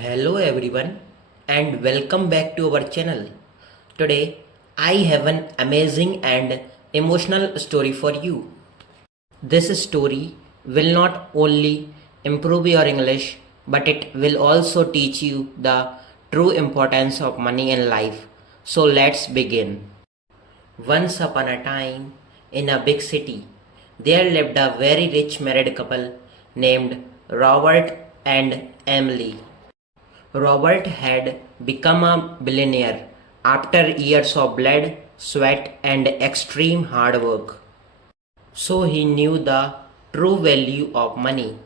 Hello everyone and welcome back to our channel. Today I have an amazing and emotional story for you. This story will not only improve your English but it will also teach you the true importance of money in life. So let's begin. Once upon a time in a big city there lived a very rich married couple named Robert and Emily. Robert had become a billionaire after years of blood, sweat, and extreme hard work. So he knew the true value of money.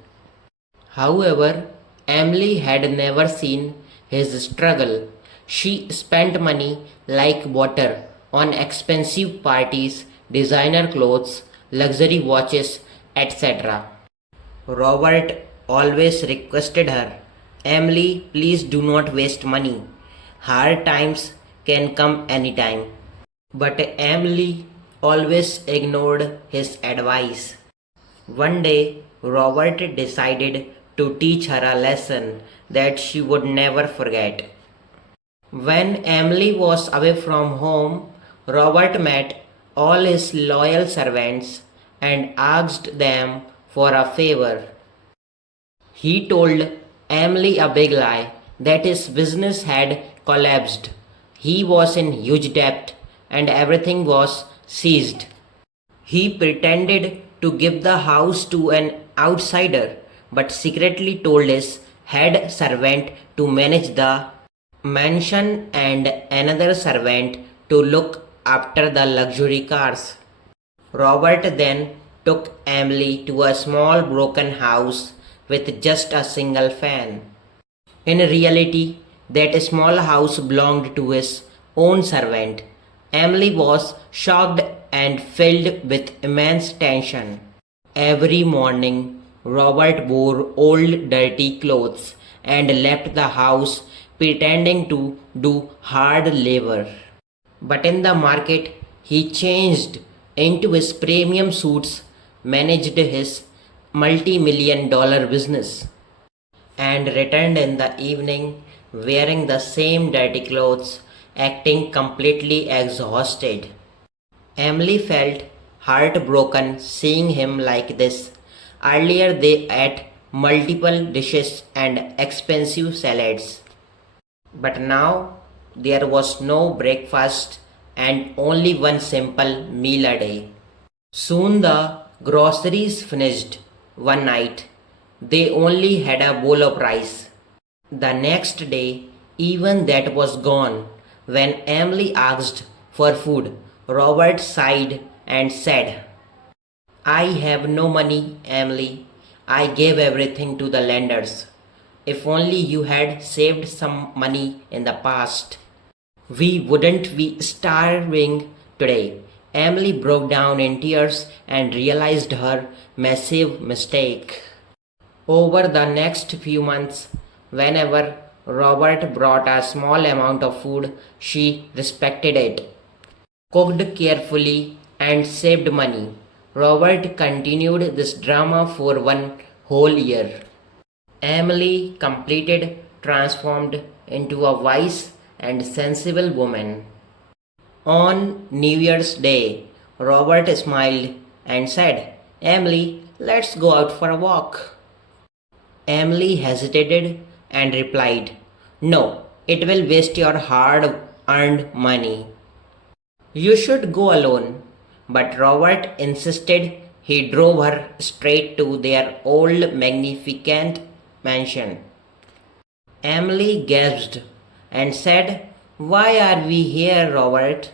However, Emily had never seen his struggle. She spent money like water on expensive parties, designer clothes, luxury watches, etc. Robert always requested her, Emily, please do not waste money. Hard times can come anytime. But Emily always ignored his advice. One day, Robert decided to teach her a lesson that she would never forget. When Emily was away from home, Robert met all his loyal servants and asked them for a favor. He told Emily a big lie that his business had collapsed. He was in huge debt and everything was seized. He pretended to give the house to an outsider but secretly told his head servant to manage the mansion and another servant to look after the luxury cars. Robert then took Emily to a small broken house with just a single fan. In reality, that small house belonged to his own servant. Emily was shocked and filled with immense tension. Every morning, Robert wore old dirty clothes and left the house pretending to do hard labor. But in the market, he changed into his premium suits, managed his multi-million-dollar business, and returned in the evening wearing the same dirty clothes, acting completely exhausted. Emily felt heartbroken seeing him like this. Earlier they ate multiple dishes and expensive salads. But now there was no breakfast and only one simple meal a day. Soon the groceries finished. One night they only had a bowl of rice. The next day even that was gone. When Emily asked for food, Robert sighed and said, I have no money, Emily. I gave everything to the lenders. If only you had saved some money in the past, we wouldn't be starving today. Emily broke down in tears and realized her massive mistake. Over the next few months, whenever Robert brought a small amount of food, she respected it, cooked carefully, and saved money. Robert continued this drama for one whole year. Emily completed transformed into a wise and sensible woman. On New Year's Day, Robert smiled and said, Emily, let's go out for a walk. Emily hesitated and replied, No, it will waste your hard earned money. You should go alone. But Robert insisted. He drove her straight to their old magnificent mansion. Emily gasped and said, Why are we here, Robert?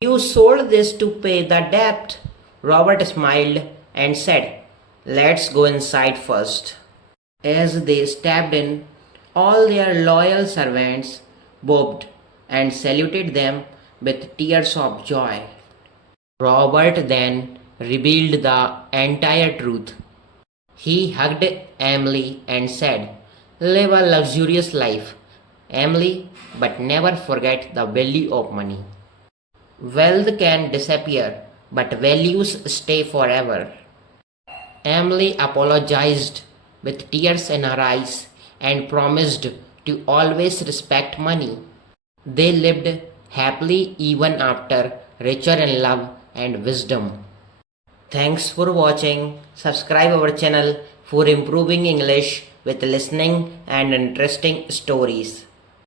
You sold this to pay the debt. Robert smiled and said, Let's go inside first. As they stepped in, all their loyal servants bowed and saluted them with tears of joy. Robert then revealed the entire truth. He hugged Emily and said, Live a luxurious life, Emily, but never forget the value of money. Wealth can disappear, but values stay forever. Emily apologized with tears in her eyes and promised to always respect money. They lived happily even after richer in love and wisdom. Thanks for watching. Subscribe our channel for improving English with listening and interesting stories.